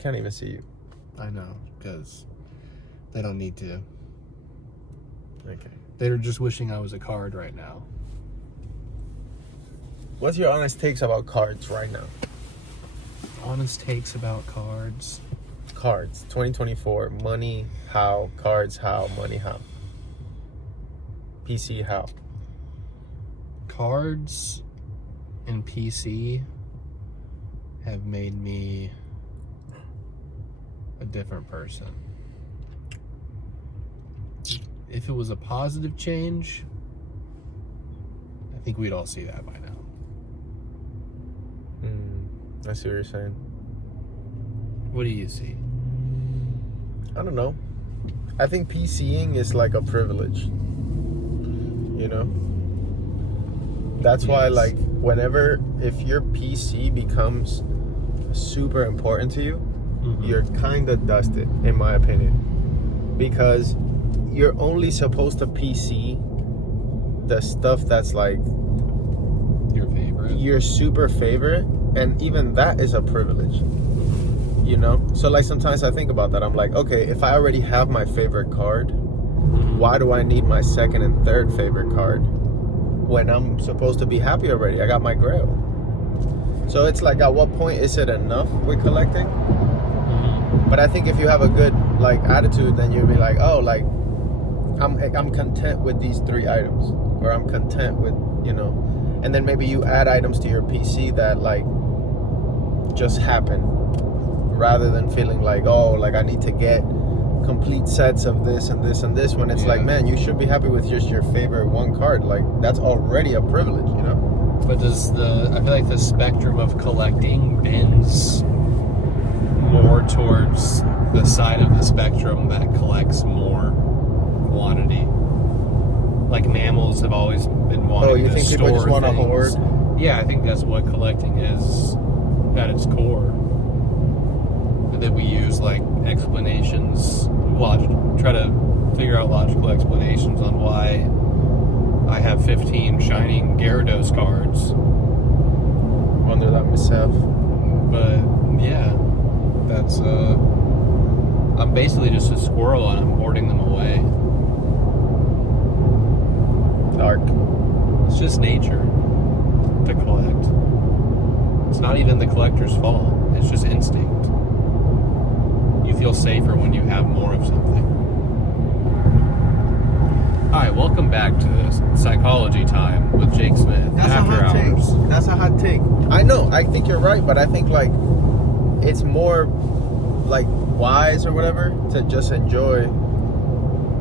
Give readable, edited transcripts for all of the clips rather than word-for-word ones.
Can't even see you. I know, because they don't need to. Okay. They're just wishing I was a card right now. What's your honest takes about cards right now? Honest takes about cards. Cards, 2024. Money, how? Cards, how? Money, how? PC, how? Cards and PC have made me a different person. If it was a positive change, I think we'd all see that by now. I see what you're saying. What do you see? I don't know. I think PCing is like a privilege. You know? That's why, Yes. like, if your PC becomes super important to you, you're kind of dusted, in my opinion. Because you're only supposed to PC the stuff that's like Your favorite? your super favorite, and even that is a privilege. You know? So, like, sometimes I think about that. I'm like, okay, if I already have my favorite card, why do I need my second and third favorite card when I'm supposed to be happy already? I got my grail. So it's like, at what point is it enough with collecting? But I think if you have a good like attitude, then you'll be like, oh, like I'm content with these 3 items, or I'm content with, you know, and then maybe you add items to your PC that like just happen, rather than feeling like, oh, like I need to get complete sets of this and this and this, when it's like, man, you should be happy with just your favorite one card. Like, that's already a privilege, you know? But I feel like the spectrum of collecting bends more towards the side of the spectrum that collects more quantity. Like, mammals have always been wanting to store. Oh, you think people just want to hoard? Yeah, I think that's what collecting is at its core. And then we use like explanations, try to figure out logical explanations on why I have 15 shining Gyarados cards. Wonder that myself. But yeah, that's I'm basically just a squirrel and I'm hoarding them away. Dark. It's just nature to collect. It's not even the collector's fault. It's just instinct. You feel safer when you have more of something. Alright, welcome back to this Psychology Time with Jake Smith. That's After a hot hours. take. That's a hot take. I know. I think you're right, but I think like it's more like wise or whatever to just enjoy,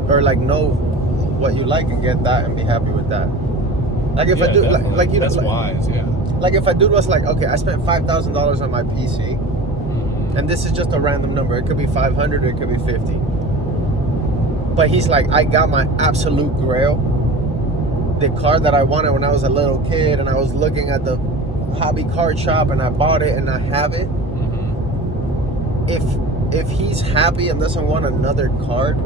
or like know what you like and get that and be happy with that. Like if I do, like you know, that's like, wise, yeah. like if a dude was like, okay, I spent $5,000 on my PC, and this is just a random number. It could be 500, or it could be 50. But he's like, I got my absolute grail, the card that I wanted when I was a little kid, and I was looking at the hobby card shop, and I bought it, and I have it. If he's happy and doesn't want another card,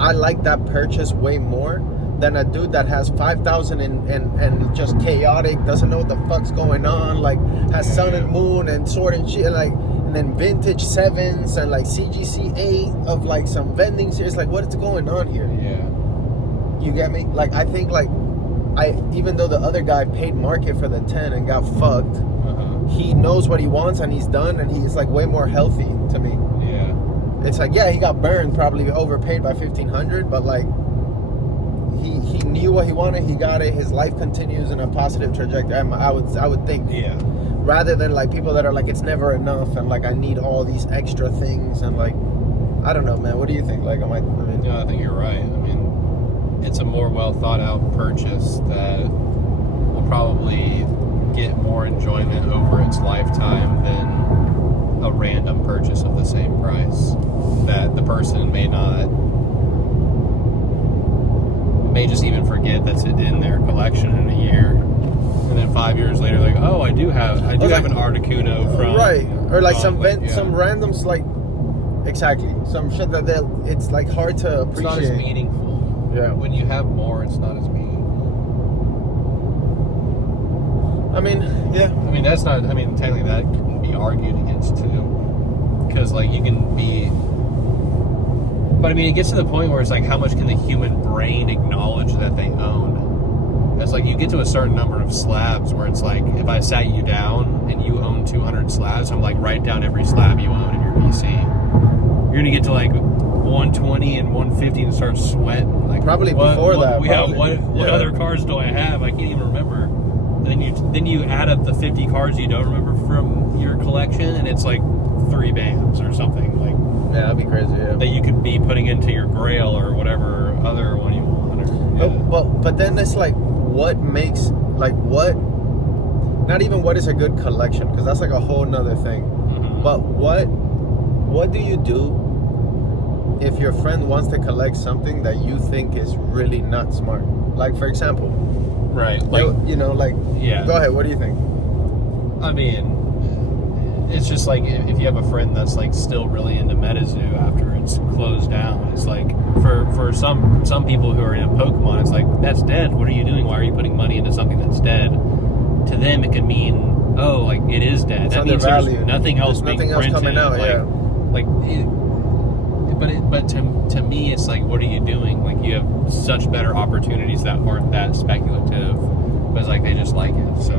I like that purchase way more than a dude that has 5,000 and just chaotic, doesn't know what the fuck's going on, like has Sun and Moon and Sword and shit, like, and then vintage 7s and like CGC 8 of like some vending series. Like, what is going on here? Yeah. You get me? Like, I think like even though the other guy paid market for the 10 and got fucked, he knows what he wants and he's done, and he's like way more healthy to me. Yeah. It's like, yeah, he got burned, probably overpaid by $1,500, but like he knew what he wanted, he got it, his life continues in a positive trajectory. I would think. Yeah. Rather than like people that are like, it's never enough, and like I need all these extra things, and like, I don't know, man. What do you think? Like, Yeah, I think you're right. I mean, it's a more well thought out purchase that will probably get more enjoyment over its lifetime than a random purchase of the same price that the person may just even forget that's in their collection in a year, and then 5 years later, like, oh, I do have an Articuno from right, or like some randoms, like, exactly, some shit that it's like hard to appreciate. It's not as meaningful. Yeah. When you have more, it's not as meaningful. I mean, yeah. I mean, technically that can be argued against too. because like you can be. But I mean, it gets to the point where it's like, how much can the human brain acknowledge that they own? It's like you get to a certain number of slabs where it's like, if I sat you down and you own 200 slabs, I'm like, write down every slab you own in your PC. You're gonna get to like 120 and 150 and start sweating. Like Probably before that. What other cards do I have? I can't even remember. And then you add up the 50 cards you don't remember from your collection, and it's like 3 bands or something. Like, yeah, that'd be crazy. Yeah. that you could be putting into your Grail or whatever other one you want. But then it's like, what makes, like, what, not even what is a good collection, because that's like a whole nother thing. Mm-hmm. But what do you do if your friend wants to collect something that you think is really not smart? Like, for example, Right. Like, you know, like, yeah. Go ahead, what do you think? I mean, it's just like if you have a friend that's like still really into MetaZoo after it's closed down, it's like for some people who are into Pokemon, it's like, that's dead. What are you doing? Why are you putting money into something that's dead? To them, it could mean, oh, like it is dead. It's that means there's nothing else there's being nothing else printed. coming out. Like, Yeah. But to me, it's like, what are you doing? Like, you have such better opportunities that aren't that speculative. But it's like, they just like it. So,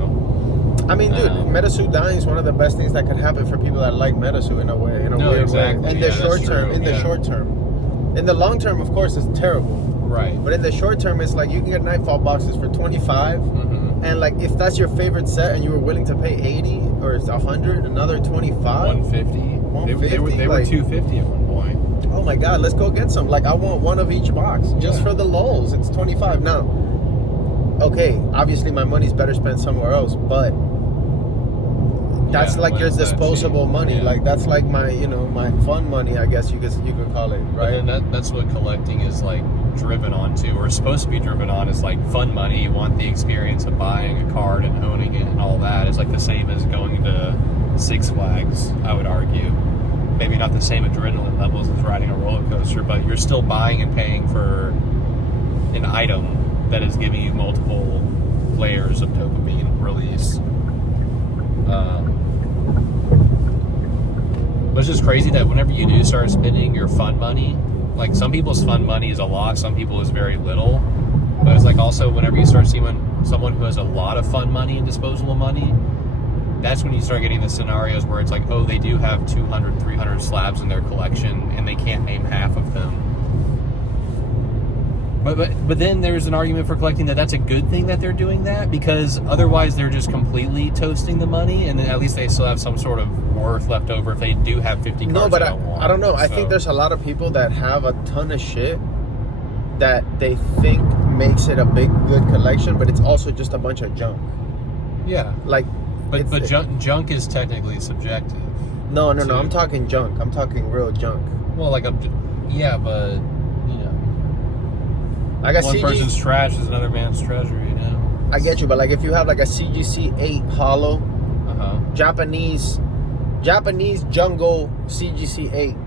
I mean, dude, MetaZoo dying is one of the best things that could happen for people that like MetaZoo in a way, in a weird exactly. way. In the short term, true. in the short term. In the long term, of course, it's terrible. Right. But in the short term, it's like you can get Nightfall boxes for 25, Mm-hmm. and like if that's your favorite set and you were willing to pay 80 or it's 100, another 25, 150. They were like, 250 at one point. oh my god, let's go get some. Like, I want one of each box just for the lulz. It's 25 now. Okay, obviously my money's better spent somewhere else, but that's like your disposable money. Yeah. Like, that's like my, you know, my fun money, I guess you could call it, right? And that's what collecting is like driven onto, or supposed to be driven on, is like fun money. You want the experience of buying a card and owning it and all that. It's like the same as going to Six Flags, I would argue. Maybe not the same adrenaline levels as riding a roller coaster, but you're still buying and paying for an item that is giving you multiple layers of dopamine release. But it's just crazy that whenever you do start spending your fun money, like some people's fun money is a lot, some people is very little. But it's like also whenever you start seeing someone who has a lot of fun money and disposable money, that's when you start getting the scenarios where it's like, oh, they do have 200, 300 slabs in their collection and they can't name half of them. But then there's an argument for collecting that's a good thing that they're doing that, because otherwise they're just completely toasting the money, and then at least they still have some sort of worth left over if they do have 50 cards. No, but I don't know. I think there's a lot of people that have a ton of shit that they think makes it a big, good collection, but it's also just a bunch of junk. Yeah. Like, But junk is technically subjective. No. I'm talking junk. I'm talking real junk. Well, like, yeah, but, you know. Like a one person's trash is another man's treasure, you know? I get you, but like if you have like a CGC 8 hollow, Japanese jungle CGC 8,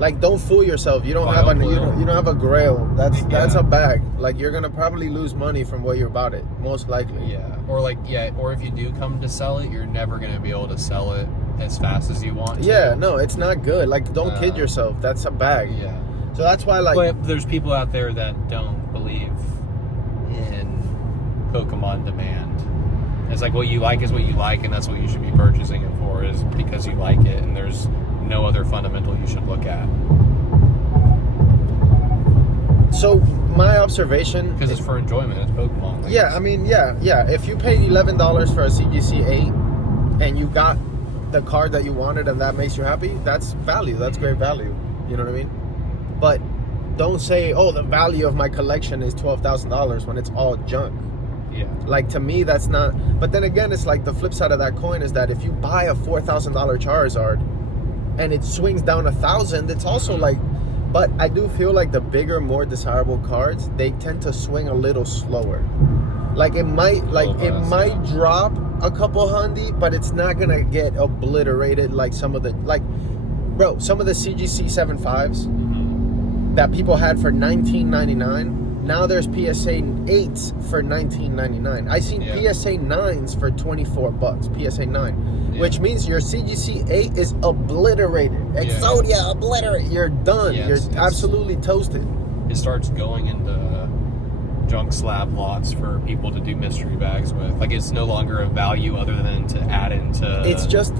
like, don't fool yourself. You don't have you don't have a Grail. That's a bag. Like, you're gonna probably lose money from what you bought it, most likely. Yeah. Or if you do come to sell it, you're never gonna be able to sell it as fast as you want to. Yeah, no, it's not good. Like, don't kid yourself. That's a bag. Yeah. So that's why, like, but there's people out there that don't believe in Pokemon demand. It's like, what you like is what you like, and that's what you should be purchasing it for, is because you like it, and there's no other fundamental you should look at. So my observation, because it's for enjoyment, it's Pokemon. Like, yeah, I mean, yeah. If you paid $11 for a CGC 8 and you got the card that you wanted and that makes you happy, that's value. That's great value. You know what I mean? But don't say, oh, the value of my collection is $12,000 when it's all junk. Yeah. Like, to me, that's not. But then again, it's like the flip side of that coin is that if you buy a $4,000 Charizard and it swings down $1,000, it's also like. But I do feel like the bigger, more desirable cards, they tend to swing a little slower. Like, it might drop a couple hundy, but it's not gonna get obliterated like some of the some of the CGC 7.5s that people had for $19.99. Now there's PSA 8s for $19.99. I seen PSA 9s for $24. PSA 9. Yeah. which means your CGC8 is obliterated. Exodia, obliterate. You're done. Yeah, You're it's absolutely toasted. It starts going into junk slab lots for people to do mystery bags with. Like, it's no longer a value other than to add into. It's just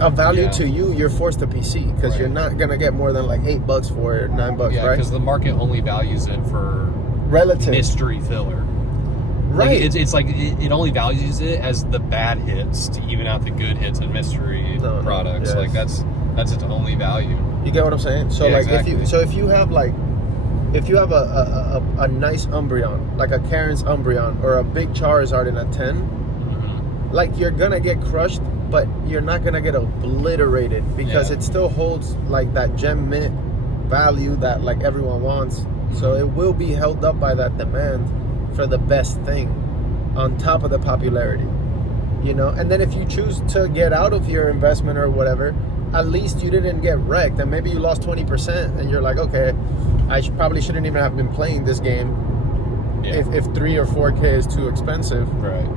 a value to you. You're forced to PC because Right. you're not gonna get more than like $8 for it, $9, Yeah, right? because the market only values it for Relative, mystery filler. right? Like, it's like it only values it as the bad hits to even out the good hits and mystery products. yes. Like, that's its only value. You get what I'm saying? So Yeah, like exactly. if you have a nice Umbreon, like a Karen's Umbreon or a big Charizard in a 10, Mm-hmm. like you're gonna get crushed, but you're not gonna get obliterated because Yeah. it still holds like that gem mint value that like everyone wants. So it will be held up by that demand for the best thing on top of the popularity, you know. And then if you choose to get out of your investment or whatever, at least you didn't get wrecked, and maybe you lost 20% and you're like, okay, I probably shouldn't even have been playing this game Yeah. if 3 or 4K is too expensive. Right.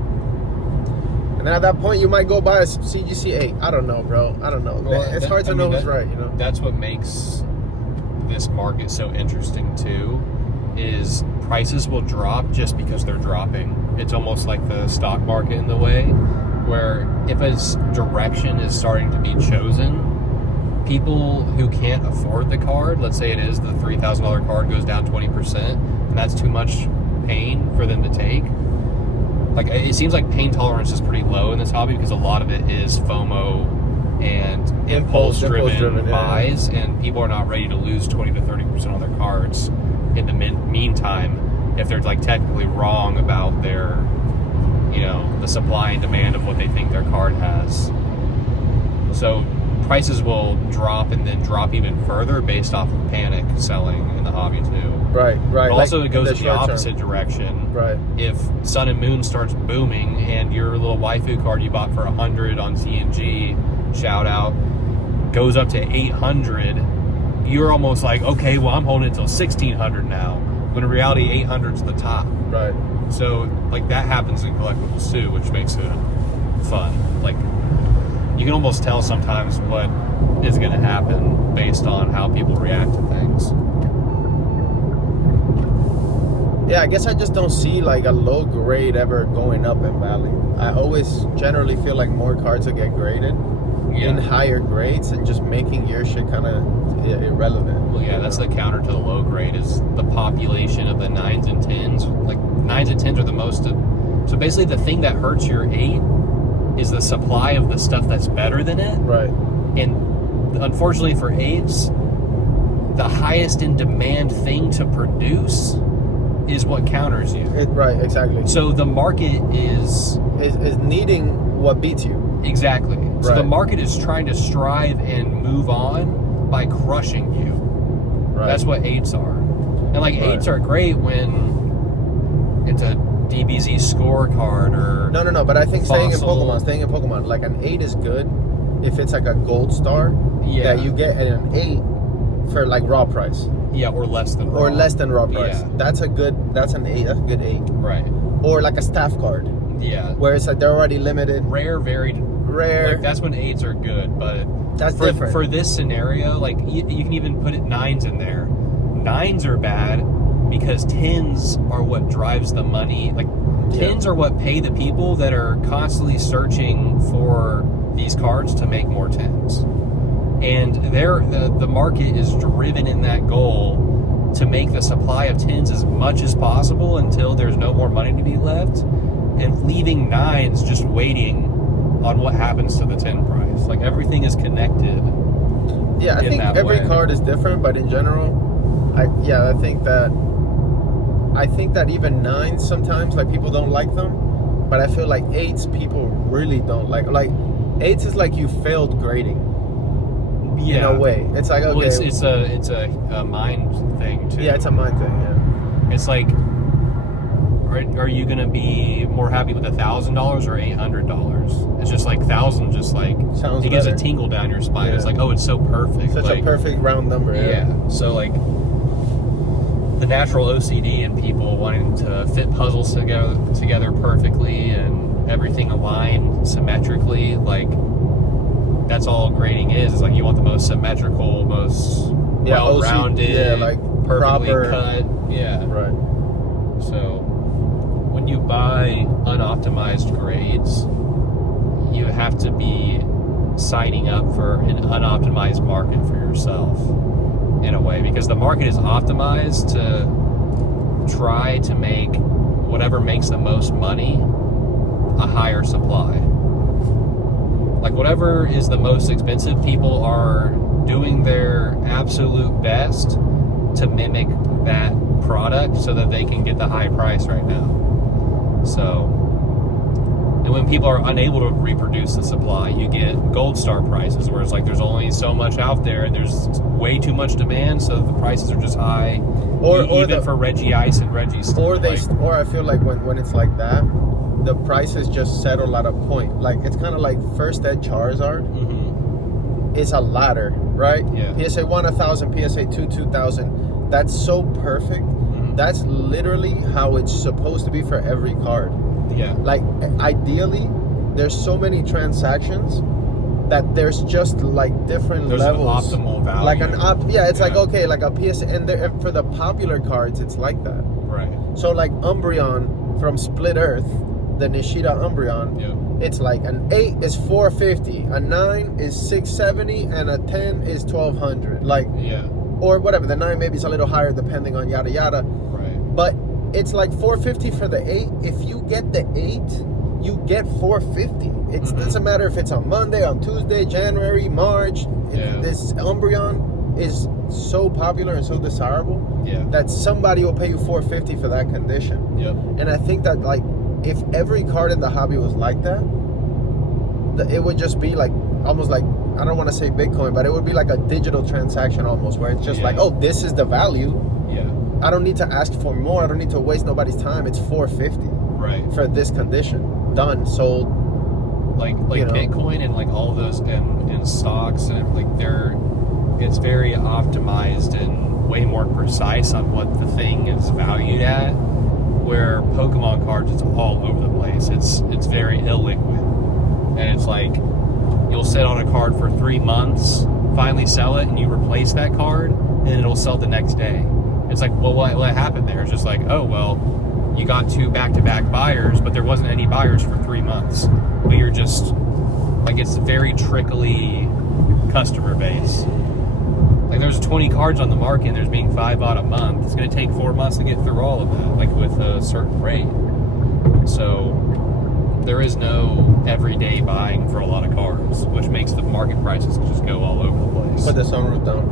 And then at that point, you might go buy a CGC8. I don't know, bro. I don't know. Well, It's hard to know who's right, you know? That's what makes this market so interesting too, is prices will drop just because they're dropping. It's almost like the stock market in the way, where if a direction is starting to be chosen, people who can't afford the card, let's say it is the $3,000 card goes down 20%, and that's too much pain for them to take. Like, it seems like pain tolerance is pretty low in this hobby because a lot of it is FOMO and impulse-driven buys, and people are not ready to lose 20 to 30% on their cards in the meantime if they're like technically wrong about their, you know, the supply and demand of what they think their card has. So prices will drop and then drop even further based off of panic selling in the hobby too. Right. But also, Like it goes the in the short term. opposite direction. Right. If Sun and Moon starts booming and your little waifu card you bought for 100 on TNG, shout out, goes up to 800, you're almost like, okay, well, I'm holding it till 1600 now. When in reality, 800's the top. Right. So, like, that happens in collectibles too, which makes it fun. Like, you can almost tell sometimes what is going to happen based on how people react to things. Yeah, I guess I just don't see like a low grade ever going up in value. I always generally feel like more cards will get graded in higher grades and just making your shit kind of irrelevant. Well, yeah, that's the counter to the low grade is the population of the 9s and 10s. Like, 9s and 10s are the most. So basically, the thing that hurts your 8 is the supply of the stuff that's better than it. Right. And unfortunately for 8s, the highest in demand thing to produce is what counters you. Right, exactly. So the market is needing what beats you. exactly. So the Right. market is trying to strive and move on by crushing you. Right. That's what 8s are. And like Right. 8s are great when it's a DBZ scorecard or No, but I think staying in Fossil. Pokemon, like an 8 is good if it's like a gold star Yeah. that you get an 8 for like raw price or less than raw. or less than raw price. Yeah. That's an 8. That's a good 8. Right. Or like a staff card Yeah. where it's like they're already limited, Rare, varied. rare. Like, that's when 8s are good, but That's for, different. for this scenario, like you can even put 9s in there. 9s are bad because 10s are what drives the money. Like 10s are what pay the people that are constantly searching for these cards to make more 10s. And the market is driven in that goal to make the supply of 10s as much as possible until there's no more money to be left, and leaving 9s just waiting on what happens to the 10 price. Like, everything is connected. Yeah, I in think that every way. card is different, but in general, I think that even 9s sometimes like people don't like them, but I feel like 8s people really don't like. Like 8s is like you failed grading Yeah. in a way. It's like okay, Well, it's a mind thing too. yeah, it's a mind thing. Yeah, It's like, are you gonna be more happy with $1,000 or $800? It's just like 1,000, just like Sounds it gives a better. tingle down your spine. Yeah. It's like, oh, it's so perfect. such like, a perfect round number. Yeah. So like the natural OCD in people wanting to fit puzzles together perfectly and everything aligned symmetrically, like that's all grading is like you want the most symmetrical, most well-rounded, yeah, like perfectly proper cut. Yeah. Right. So when you buy unoptimized grades, you have to be signing up for an unoptimized market for yourself in a way, because the market is optimized to try to make whatever makes the most money a higher supply. Like whatever is the most expensive, people are doing their absolute best to mimic that product so that they can get the high price right now. So, and when people are unable to reproduce the supply, you get gold star prices, where it's like there's only so much out there and there's way too much demand, so the prices are just high. Or even for Reggie Ice and Reggie Steel. Or I feel like when it's like that, the prices just settle at a point. Like it's kind of like First Ed Charizard. It's a ladder, right? Yeah. PSA 1 1,000, PSA 2 2,000. That's so perfect. That's literally how it's supposed to be for every card. Yeah. Like ideally, there's so many transactions that there's just like different levels. An optimal value. Like it's like okay, like a PSA, and for the popular cards, it's like that. Right. So like Umbreon from Split Earth, the Nishida Umbreon. Yeah. It's like an 8 is 450, a 9 is 670, and a 10 is 1200. Like, yeah. Or whatever. The 9 maybe is a little higher depending on yada yada. Right. But it's like 450 for the 8. If you get the 8, you get 450. It doesn't matter if it's on Monday, on Tuesday, January, March. This Umbreon is so popular and so desirable that somebody will pay you 450 for that condition. Yep. And I think that like if every card in the hobby was like that, it would just be like almost like, I don't want to say Bitcoin, but it would be like a digital transaction almost, where it's just like, oh, this is the value. Yeah. I don't need to ask for more. I don't need to waste nobody's time. It's 450 for this condition. Done, sold. Like Bitcoin and like all those and stocks and like it's very optimized and way more precise on what the thing is valued at. Where Pokemon cards, it's all over the place. It's very illiquid, and it's like you'll sit on a card for 3 months, finally sell it, and you replace that card, and it'll sell the next day. It's like, well, what happened there? It's just like, oh well, you got 2 back-to-back buyers, but there wasn't any buyers for 3 months. But you're just like, it's a very trickly customer base. Like there's 20 cards on the market and there's being 5 bought a month. It's going to take 4 months to get through all of that, like with a certain rate. So there is no everyday buying for a lot of cards, which makes the market prices just go all over the place. Put the sunroof down.